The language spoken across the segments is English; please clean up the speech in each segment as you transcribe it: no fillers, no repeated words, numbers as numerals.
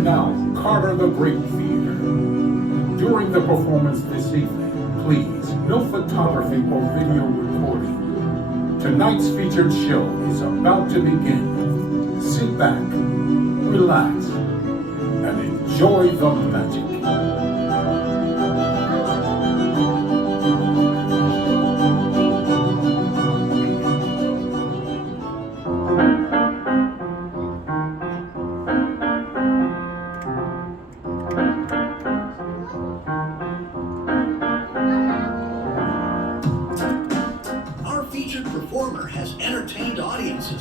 And now, Carter the Great Theater. During the performance this evening, please, no photography or video recording. Tonight's featured show is about to begin. Sit back, relax, and enjoy the magic.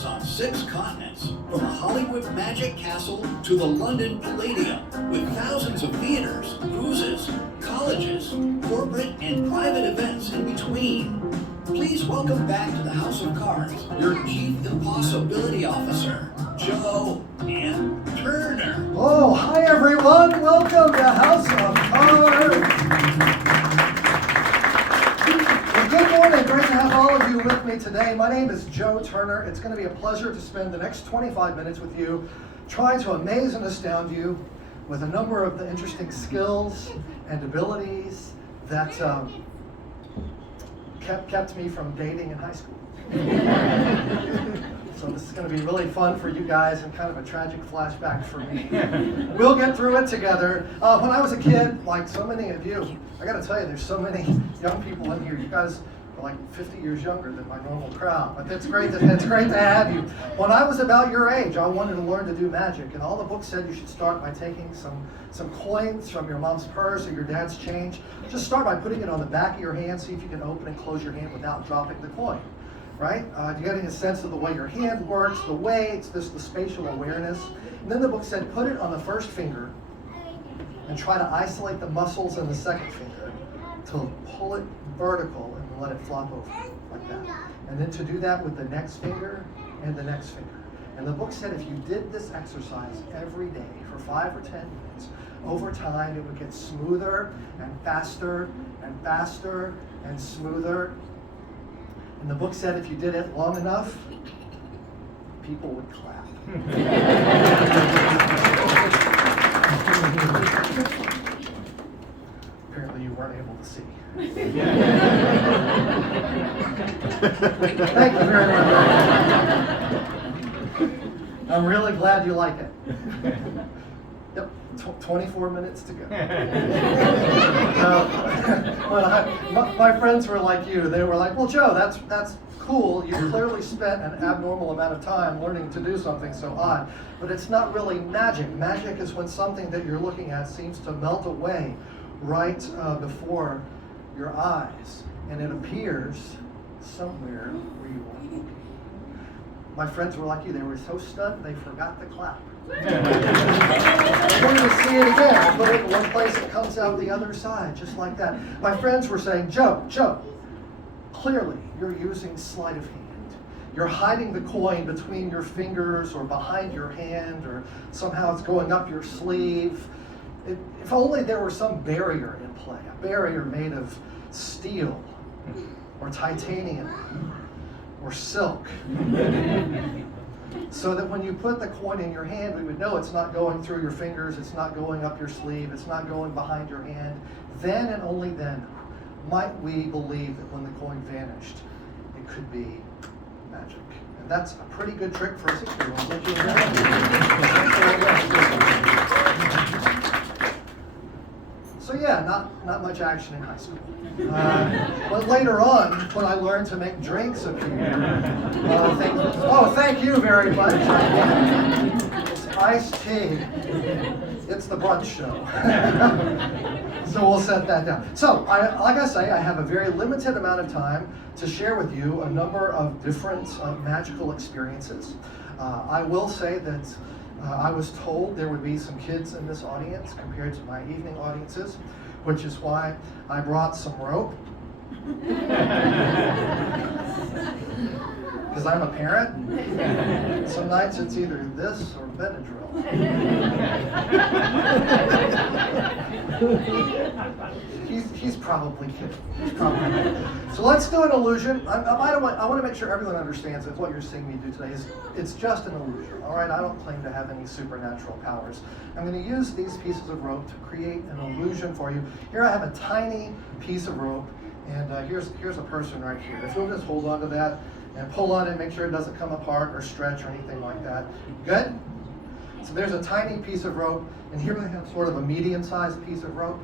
On 6 continents, from the Hollywood Magic Castle to the London Palladium, with thousands of theaters, cruises, colleges, corporate and private events in between. Please welcome back to the House of Cards, your Chief Impossibility Officer, Joe and Turner. Oh, hi everyone, welcome to House of Cards. Good morning, great to have all of you with me today. My name is Joe Turner. It's going to be a pleasure to spend the next 25 minutes with you trying to amaze and astound you with a number of the interesting skills and abilities that kept me from dating in high school. So this is going to be really fun for you guys and kind of a tragic flashback for me. We'll get through it together. When I was a kid, like so many of you, I got to tell you, there's so many young people in here. You guys are like 50 years younger than my normal crowd, but it's great to have you. When I was about your age, I wanted to learn to do magic, and all the books said you should start by taking some coins from your mom's purse or your dad's change. Just start by putting it on the back of your hand, see if you can open and close your hand without dropping the coin. Right? You're getting a sense of the way your hand works, the weights, the spatial awareness. And then the book said, put it on the first finger and try to isolate the muscles in the second finger to pull it vertical and let it flop over like that. And then to do that with the next finger and the next finger. And the book said if you did this exercise every day for 5 or 10 minutes, over time it would get smoother and faster and faster and smoother. And the book said if you did it long enough, people would clap. Apparently you weren't able to see. Thank you very much. I'm really glad you like it. Yep, 24 minutes to go. My friends were like you. They were like, well, Joe, that's cool. You clearly spent an abnormal amount of time learning to do something so odd. But it's not really magic. Magic is when something that you're looking at seems to melt away right before your eyes. And it appears somewhere where you want to look. My friends were like you. They were so stunned they forgot to clap. We're going to see it again. I put it in one place, it comes out the other side, just like that. My friends were saying, Joe, clearly you're using sleight of hand. You're hiding the coin between your fingers or behind your hand, or somehow it's going up your sleeve. If only there were some barrier in play, a barrier made of steel or titanium or silk. So that when you put the coin in your hand, we would know it's not going through your fingers, it's not going up your sleeve, it's not going behind your hand. Then and only then might we believe that when the coin vanished, it could be magic. And that's a pretty good trick for a 6-year-old. Don't you agree? So yeah, not much action in high school. But later on, when I learned to make drinks appear, thank you very much. It's iced tea. It's the brunch show. So we'll set that down. So, like I say, I have a very limited amount of time to share with you a number of different magical experiences. I will say that I was told there would be some kids in this audience compared to my evening audiences, which is why I brought some rope. Because I'm a parent. Some nights it's either this or Benadryl. He's probably kidding. He's probably kidding. So let's do an illusion. By the way, I want to make sure everyone understands that what you're seeing me do today is it's just an illusion. All right, I don't claim to have any supernatural powers. I'm going to use these pieces of rope to create an illusion for you. Here I have a tiny piece of rope, and here's a person right here. If you'll just hold on to that and pull on it, make sure it doesn't come apart or stretch or anything like that. Good? So there's a tiny piece of rope, and here I have sort of a medium-sized piece of rope.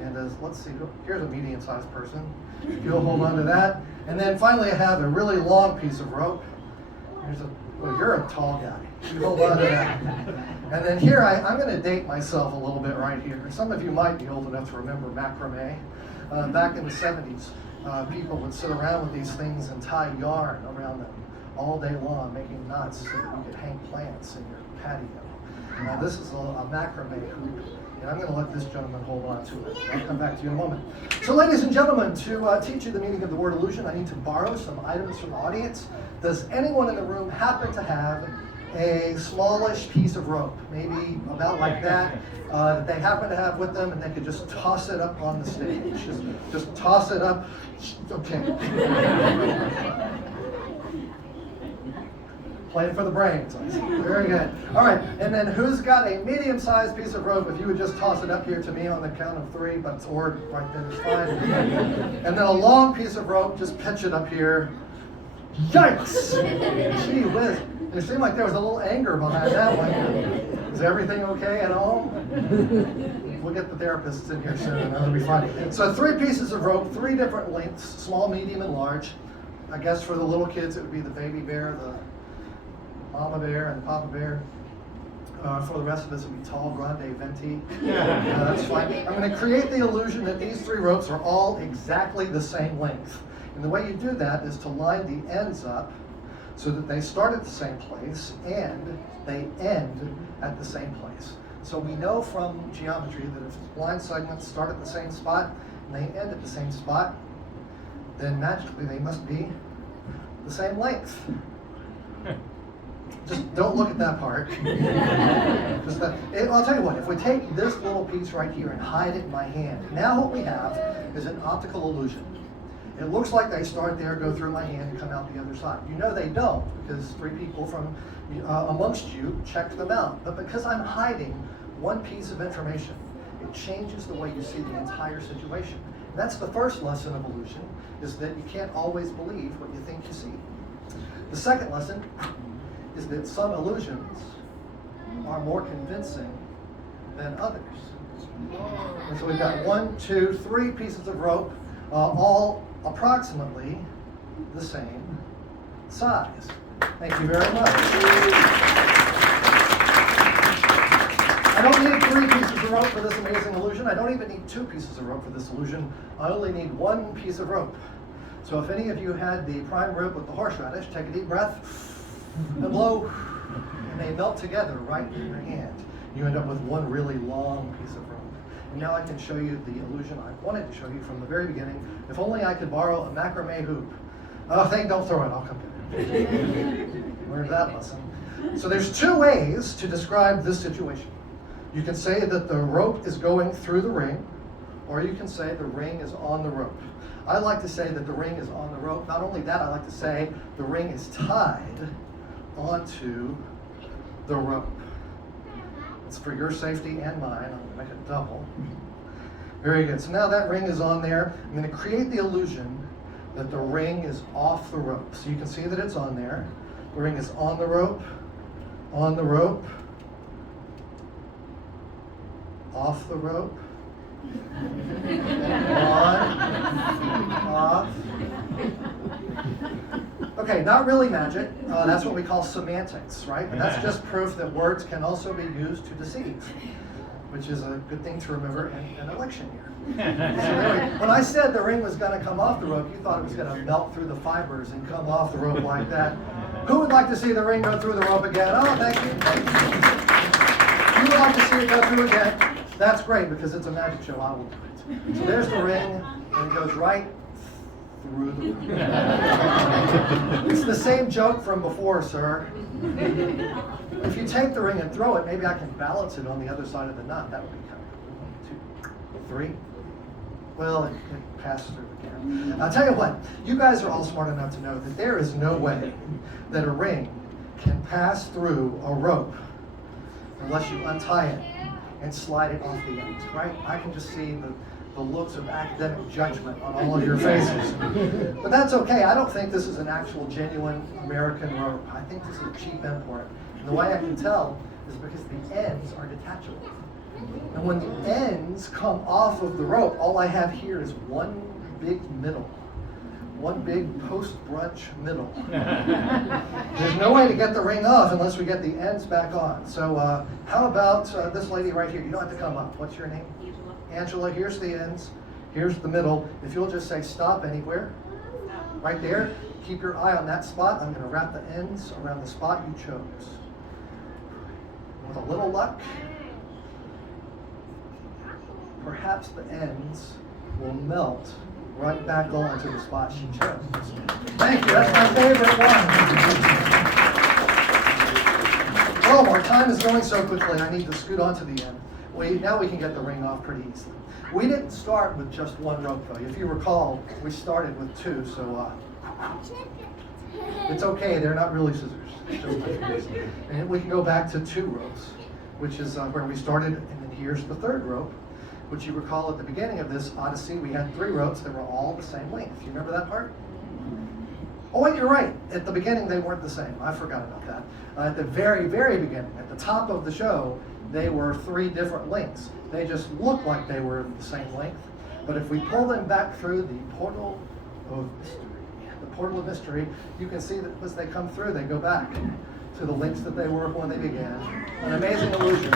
And let's see, here's a medium-sized person. If you'll hold on to that. And then finally I have a really long piece of rope. Well, you're a tall guy. You hold on to that. And then here, I'm going to date myself a little bit right here. Some of you might be old enough to remember macrame. Back in the 70s, people would sit around with these things and tie yarn around them all day long, making knots so that you could hang plants in your patio. Now this is a macrame hoop, and I'm going to let this gentleman hold on to it. I'll come back to you in a moment. So ladies and gentlemen, to teach you the meaning of the word illusion, I need to borrow some items from the audience. Does anyone in the room happen to have a smallish piece of rope, maybe about like that, that they happen to have with them, and they could just toss it up on the stage? Just toss it up. Okay. Playing for the brains. Very good. All right, and then who's got a medium-sized piece of rope? If you would just toss it up here to me on the count of 3, but or right there is fine. And then a long piece of rope, just pitch it up here. Yikes! Gee whiz. It seemed like there was a little anger behind that one. Is everything okay at home? We'll get the therapists in here soon, and that'll be fine. So 3 pieces of rope, 3 different lengths, small, medium, and large. I guess for the little kids, it would be the baby bear, the mama bear, and papa bear. For the rest of us, it would be tall, grande, venti. That's fine. I'm going to create the illusion that these 3 ropes are all exactly the same length. And the way you do that is to line the ends up so that they start at the same place and they end at the same place. So we know from geometry that if line segments start at the same spot and they end at the same spot, then magically they must be the same length. Just don't look at that part. I'll tell you what, if we take this little piece right here and hide it in my hand, now what we have is an optical illusion. It looks like they start there, go through my hand, and come out the other side. You know they don't, because 3 people from amongst you checked them out. But because I'm hiding one piece of information, it changes the way you see the entire situation. And that's the first lesson of illusion, is that you can't always believe what you think you see. The second lesson is that some illusions are more convincing than others. And so we've got 1, 2, 3 pieces of rope, all approximately the same size. Thank you very much. I don't need 3 pieces of rope for this amazing illusion. I don't even need 2 pieces of rope for this illusion. I only need 1 piece of rope. So if any of you had the prime rib with the horseradish, take a deep breath and blow, and they melt together right in your hand. You end up with 1 really long piece of rope. And now I can show you the illusion I wanted to show you from the very beginning. If only I could borrow a macrame hoop. Oh, don't throw it, I'll come get it. Learned that lesson. So there's 2 ways to describe this situation. You can say that the rope is going through the ring, or you can say the ring is on the rope. I like to say that the ring is on the rope. Not only that, I like to say the ring is tied onto the rope. It's for your safety and mine. I'm going to make it double. Very good. So now that ring is on there. I'm going to create the illusion that the ring is off the rope. So you can see that it's on there. The ring is on the rope, off the rope, on, off. Okay, not really magic. That's what we call semantics, right? But that's just proof that words can also be used to deceive, which is a good thing to remember in an election year. So anyway, when I said the ring was going to come off the rope, you thought it was going to melt through the fibers and come off the rope like that. Who would like to see the ring go through the rope again? Oh, thank you. You would like to see it go through again? That's great, because it's a magic show. I will do it. So there's the ring, and it goes right through the ring. It's the same joke from before, sir. If you take the ring and throw it, maybe I can balance it on the other side of the knot. That would be kind of cool. 3. Well, it passed through the camera. I'll tell you what, you guys are all smart enough to know that there is no way that a ring can pass through a rope unless you untie it and slide it off the end, right? I can just see the looks of academic judgment on all of your faces. But that's okay. I don't think this is an actual genuine American rope. I think this is a cheap import. And the way I can tell is because the ends are detachable. And when the ends come off of the rope, all I have here is one big middle. One big post-brunch middle. There's no way to get the ring off unless we get the ends back on. So how about this lady right here? You don't have to come up. What's your name? Angela. Here's the ends. Here's the middle. If you'll just say stop anywhere. Right there. Keep your eye on that spot. I'm going to wrap the ends around the spot you chose. With a little luck, perhaps the ends will melt right back onto the spot she chose. Thank you, that's my favorite one. Oh, our time is going so quickly, I need to scoot onto the end. Now we can get the ring off pretty easily. We didn't start with just one rope though. If you recall, we started with 2, so it's okay, they're not really scissors. It's just scissors. And we can go back to 2 ropes, which is where we started, and then here's the 3rd rope. Which you recall at the beginning of this Odyssey, we had 3 ropes that were all the same length. You remember that part? Oh wait, you're right. At the beginning, they weren't the same. I forgot about that. At the very, very beginning, at the top of the show, they were 3 different lengths. They just looked like they were the same length. But if we pull them back through the portal of mystery, you can see that as they come through, they go back to the lengths that they were when they began. An amazing illusion.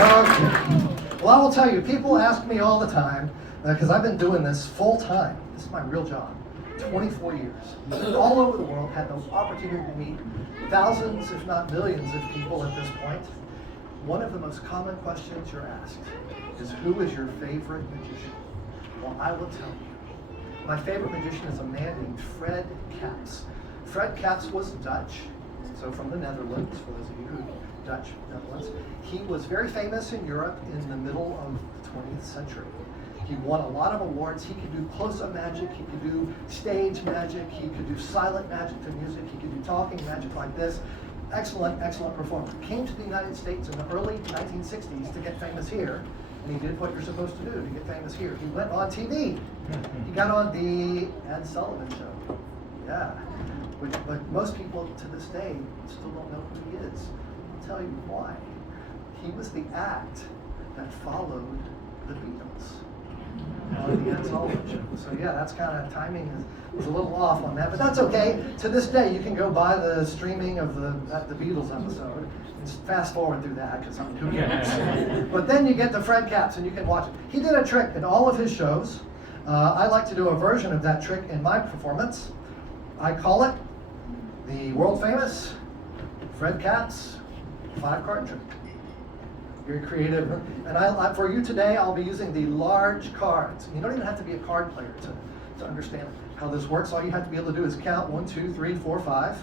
Okay. Well, I will tell you, people ask me all the time, because I've been doing this full time. This is my real job. 24 years. All over the world, had the opportunity to meet thousands, if not millions of people at this point. One of the most common questions you're asked is, who is your favorite magician? Well, I will tell you. My favorite magician is a man named Fred Kaps. Fred Kaps was Dutch, so from the Netherlands, for those of you who Dutch Netherlands. He was very famous in Europe in the middle of the 20th century. He won a lot of awards. He could do close-up magic. He could do stage magic. He could do silent magic to music. He could do talking magic like this. Excellent, excellent performer. Came to the United States in the early 1960s to get famous here, and he did what you're supposed to do to get famous here. He went on TV. He got on the Ed Sullivan Show. Yeah. But most people to this day still don't know who he is. I'll tell you why. He was the act that followed the Beatles on the Ed Sullivan Show. So yeah, that's kind of timing was a little off on that, but that's okay. To this day, you can go buy the streaming of the Beatles episode and fast forward through that because who cares? But then you get to Fred Kaps and you can watch it. He did a trick in all of his shows. I like to do a version of that trick in my performance. I call it the world famous Fred Kaps 5-card trick. Very creative. And for you today, I'll be using the large cards. You don't even have to be a card player to understand how this works. All you have to be able to do is count 1, 2, 3, 4, 5,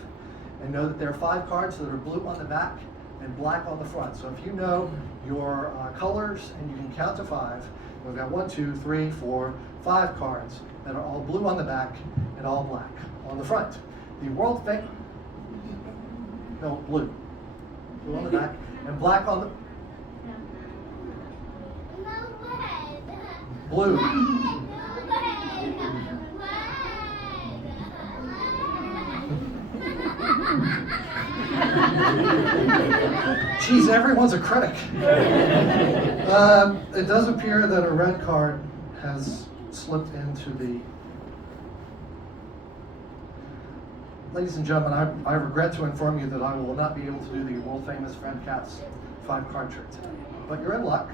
and know that there are 5 cards that are blue on the back and black on the front. So if you know your colors and you can count to 5, we've got 1, 2, 3, 4, 5 cards that are all blue on the back and all black on the front. The world famous, no, blue on the back and black on the blue. Geez, everyone's a critic. It does appear that a red card has slipped into the... Ladies and gentlemen, I regret to inform you that I will not be able to do the world famous Fred Kaps 5-card trick today. But you're in luck.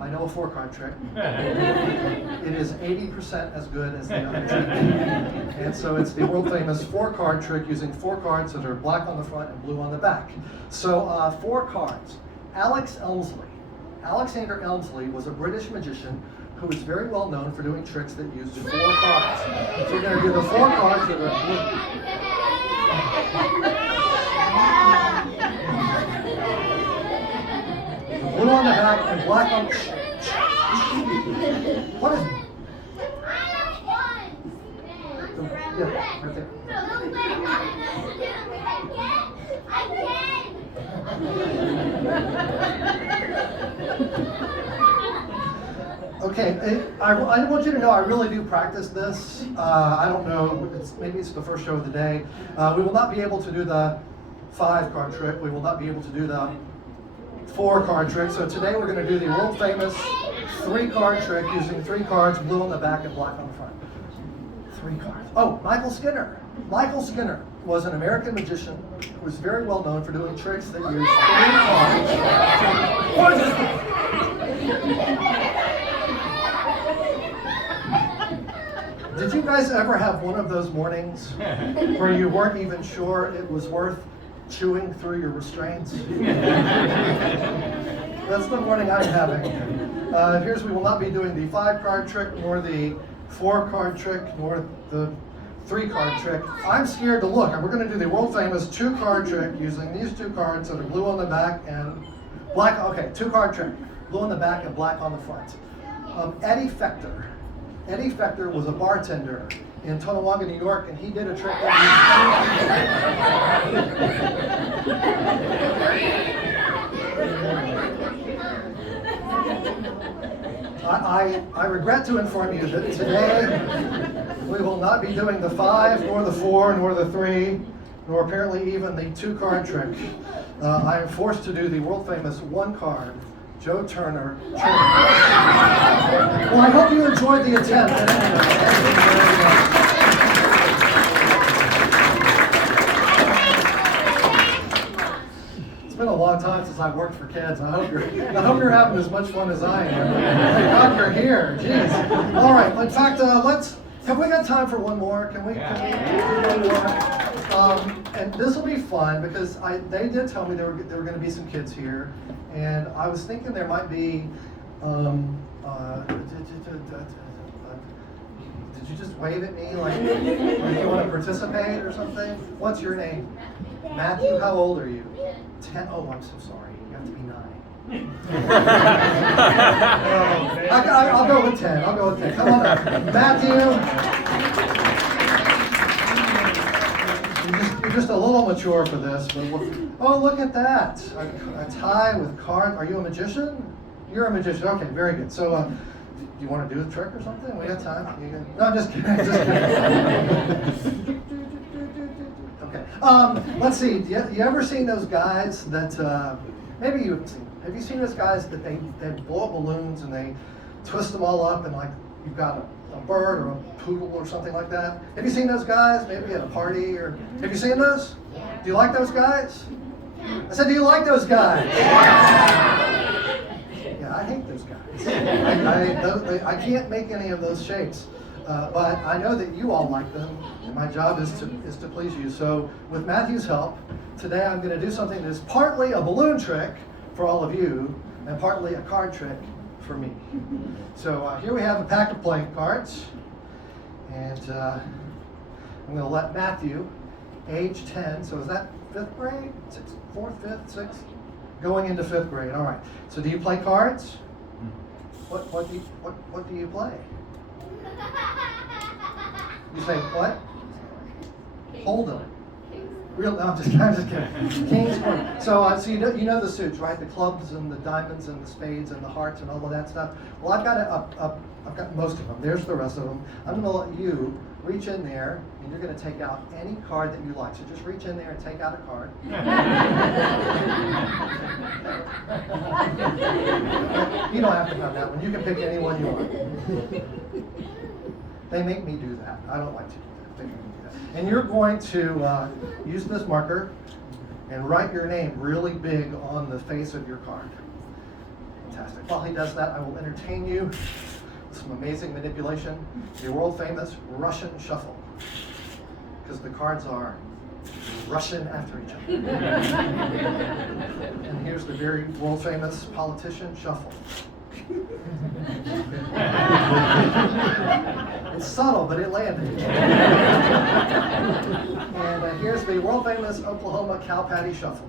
I know a 4-card trick. It is 80% as good as the other trick. And so it's the world famous 4-card trick using 4 cards that are black on the front and blue on the back. So 4 cards. Alexander Elmsley was a British magician who is very well known for doing tricks that use 4 cards. So we're going to do the 4 cards that are blue. blue on the back and black on the... What is... Yeah, right there. Okay, I want you to know I really do practice this. I don't know, maybe it's the first show of the day. We will not be able to do the 5-card trick. We will not be able to do the 4-card trick. So today we're going to do the world famous 3-card trick using 3 cards, blue on the back and black on the front. 3 cards. Oh, Michael Skinner. Michael Skinner was an American magician who was very well known for doing tricks that used 3 cards. Did you guys ever have one of those mornings where you weren't even sure it was worth chewing through your restraints? That's the morning I'm having. We will not be doing the 5-card trick, nor the 4-card trick, nor the 3-card trick. I'm scared to look. We're going to do the world famous 2-card trick using these 2 cards that are blue on the back and black. Okay, 2-card trick, blue on the back and black on the front. Eddie Fechter. Eddie Fechter was a bartender in Tonawanda, New York, and he did a trick that I regret to inform you that today we will not be doing the 5, nor the 4, nor the 3, nor apparently even the 2-card trick. I am forced to do the world famous 1-card Joe Turner trick. Well, I hope you enjoyed the attempt. Thank you very much. It's been a long time since I've worked for kids. I hope you're having as much fun as I am. Thank God you're here. Jeez. All right. In fact, have we got time for one more? Can we do one more? And this will be fun because they did tell me there were going to be some kids here, and I was thinking there might be. Did you just wave at me like you want to participate or something? What's your name? Matthew. How old are you? 10. Oh, I'm so sorry. You have to be 9. I'll go with 10. I'll go with 10. Come on up. Matthew. You're just a little mature for this. But oh, look at that. A tie with cards. Are you a magician? You're a magician. Okay, very good. So, do you want to do a trick or something? We got time. No, I'm just kidding. Okay. Let's see. You ever seen those guys that maybe you've seen? Have you seen those guys that they blow up balloons and they twist them all up and like you've got a bird or a poodle or something like that? Have you seen those guys? Maybe at a party or have you seen those? Do you like those guys? I said, do you like those guys? Yeah, I hate those guys. I can't make any of those shapes. But I know that you all like them, and my job is to please you. So with Matthew's help, today I'm going to do something that's partly a balloon trick for all of you, and partly a card trick for me. So here we have a pack of playing cards, and I'm going to let Matthew, age 10, so is that 5th grade? 4th, 5th, 6th? Going into 5th grade, all right. So do you play cards? What do you play? You say what? Hold them. Real? No, I'm just kidding. King's Queen. So you know the suits, right? The clubs and the diamonds and the spades and the hearts and all of that stuff. Well, I've got most of them. There's the rest of them. I'm going to let you reach in there, and you're going to take out any card that you like. So just reach in there and take out a card. You don't have to have that one. You can pick any one you want. They make me do that. I don't like to do that. They make me do that. And you're going to use this marker and write your name really big on the face of your card. Fantastic. While he does that, I will entertain you with some amazing manipulation, the world famous Russian shuffle. Because the cards are Russian after each other. And here's the very world famous politician shuffle. It's subtle, but it landed. And here's the world famous Oklahoma cow patty shuffle.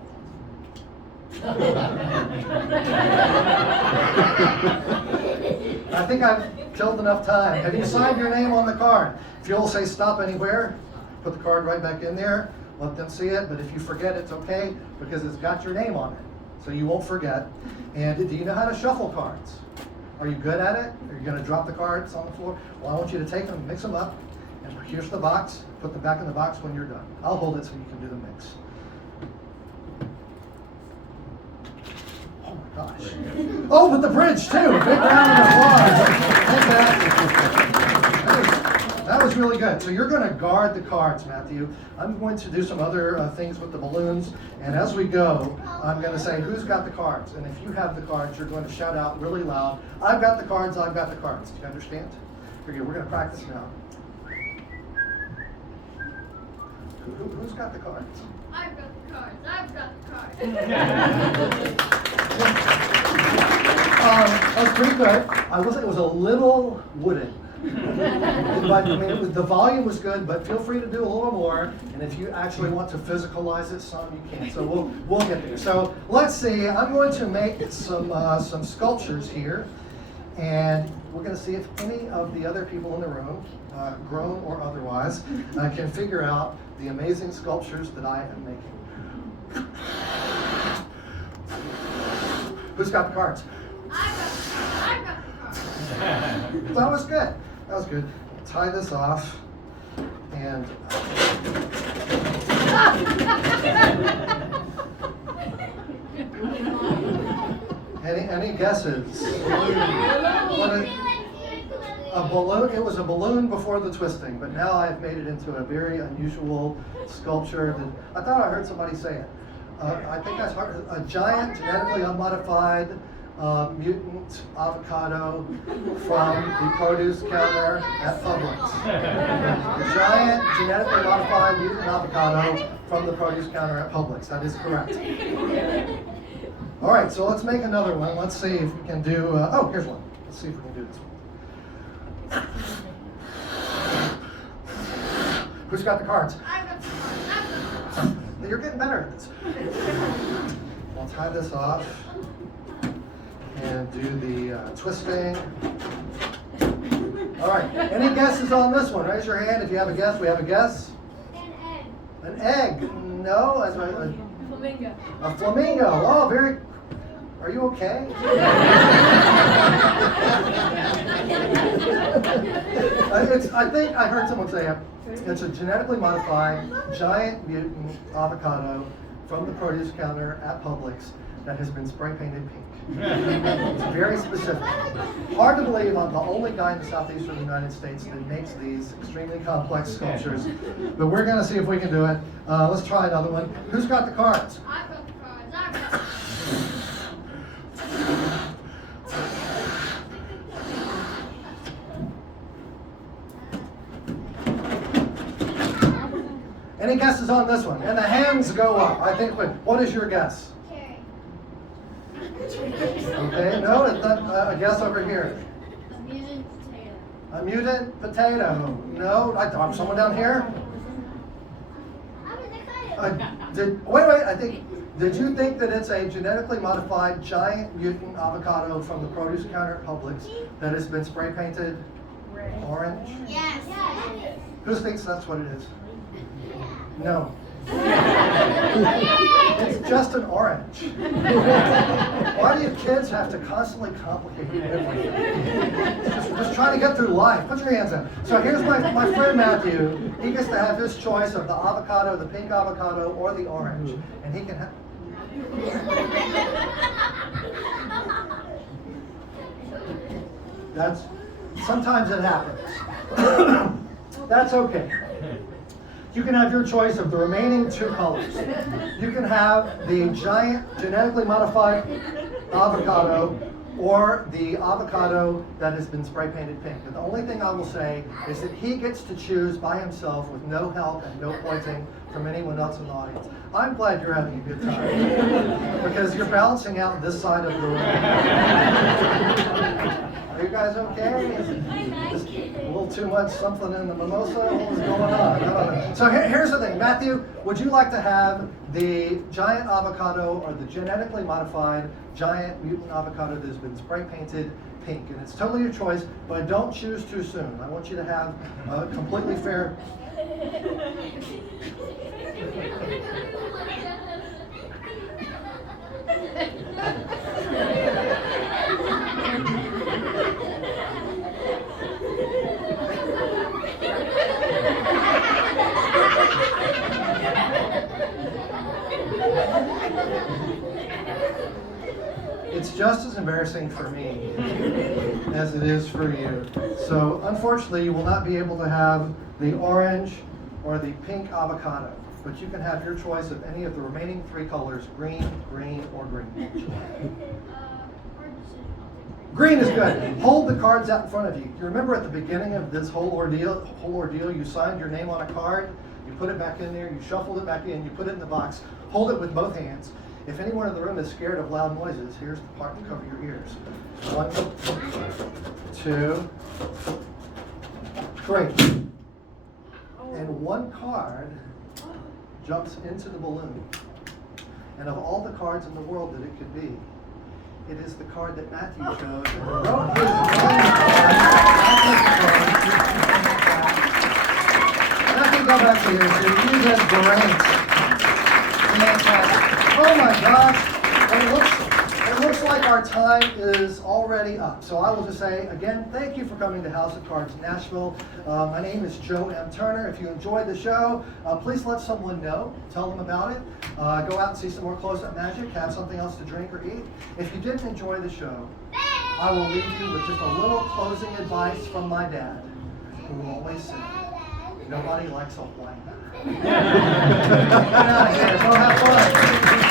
I think I've killed enough time. Have you signed your name on the card? If you'll say stop anywhere, put the card right back in there, let them see it, but if you forget, it's okay, because it's got your name on it, so you won't forget. And do you know how to shuffle cards? Are you good at it? Are you going to drop the cards on the floor? Well, I want you to take them, mix them up, and here's the box. Put them back in the box when you're done. I'll hold it so you can do the mix. Oh my gosh. Oh, with the bridge too. Big round of applause. Fantastic. That was really good. So you're going to guard the cards, Matthew. I'm going to do some other things with the balloons. And as we go, I'm going to say, who's got the cards? And if you have the cards, you're going to shout out really loud, I've got the cards, I've got the cards. Do you understand? Very good. We're going to practice now. Who's got the cards? I've got the cards. I've got the cards. That was pretty good. It was a little wooden. But I mean, the volume was good, but feel free to do a little more. And if you actually want to physicalize it some, you can. So we'll get there. So let's see. I'm going to make some sculptures here, and we're going to see if any of the other people in the room, grown or otherwise, can figure out the amazing sculptures that I am making. Who's got the cards? I've got the cards. That was good. That was good. Tie this off, and any guesses? A balloon. It was a balloon before the twisting, but now I've made it into a very unusual sculpture that I thought I heard somebody say it. I think I heard a giant, genetically unmodified mutant avocado from the produce counter at Publix. A giant, genetically modified mutant avocado from the produce counter at Publix. That is correct. All right, so let's make another one. Let's see if we can do. Oh, here's one. Let's see if we can do this one. Who's got the cards? I've got the cards. I've got the cards. You're getting better at this. I'll tie this off and do the twisting. All right. Any guesses on this one? Raise your hand if you have a guess. We have a guess. An egg. An egg? No. As Flamingo. a flamingo. Oh, very. Are you okay? I think I heard someone say it. It's a genetically modified giant mutant avocado from the produce counter at Publix that has been spray painted pink. It's very specific. Hard to believe I'm the only guy in the southeastern United States that makes these extremely complex sculptures, but we're going to see if we can do it. Let's try another one. Who's got the cards? I've got the cards. I've got the cards. Any guesses on this one? And the hands go up. I think. What is your guess? Cherry. Okay, no, it's not a guess over here. A mutant potato. A mutant potato. No, someone down here. I was excited. Did you think that it's a genetically modified giant mutant avocado from the produce counter at Publix that has been spray painted orange? Yes. Who thinks that's what it is? No. It's just an orange. Why do you kids have to constantly complicate everything? Just trying to get through life. Put your hands up. So here's my friend Matthew. He gets to have his choice of the avocado, the pink avocado, or the orange. And he can have... Sometimes it happens. That's okay. You can have your choice of the remaining two colors. You can have the giant genetically modified avocado or the avocado that has been spray painted pink. And the only thing I will say is that he gets to choose by himself with no help and no pointing from anyone else in the audience. I'm glad you're having a good time because you're balancing out this side of the room. Are you guys okay? Just a little little too much something in the mimosa? What was going on? I don't know. So here's the thing. Matthew, would you like to have the giant avocado or the genetically modified giant mutant avocado that has been spray painted pink? And it's totally your choice, but don't choose too soon. I want you to have a completely fair... It's just as embarrassing for me as it is for you. So unfortunately, you will not be able to have the orange or the pink avocado, but you can have your choice of any of the remaining three colors, green, green, or green. Green is good. Hold the cards out in front of you. You remember at the beginning of this whole ordeal, you signed your name on a card, you put it back in there, you shuffled it back in, you put it in the box, hold it with both hands. If anyone in the room is scared of loud noises, here's the part to cover your ears. 1, 2, 3. And one card jumps into the balloon. And of all the cards in the world that it could be, it is the card that Matthew chose. And wrote his name on. And I can go back to here too. You did great. Fantastic. Oh my gosh. It looks like our time is already up. So I will just say, again, thank you for coming to House of Cards Nashville. My name is Joe M. Turner. If you enjoyed the show, please let someone know. Tell them about it. Go out and see some more close-up magic. Have something else to drink or eat. If you didn't enjoy the show, I will leave you with just a little closing advice from my dad, who always said, nobody likes a white man. Get out of here. Go have fun.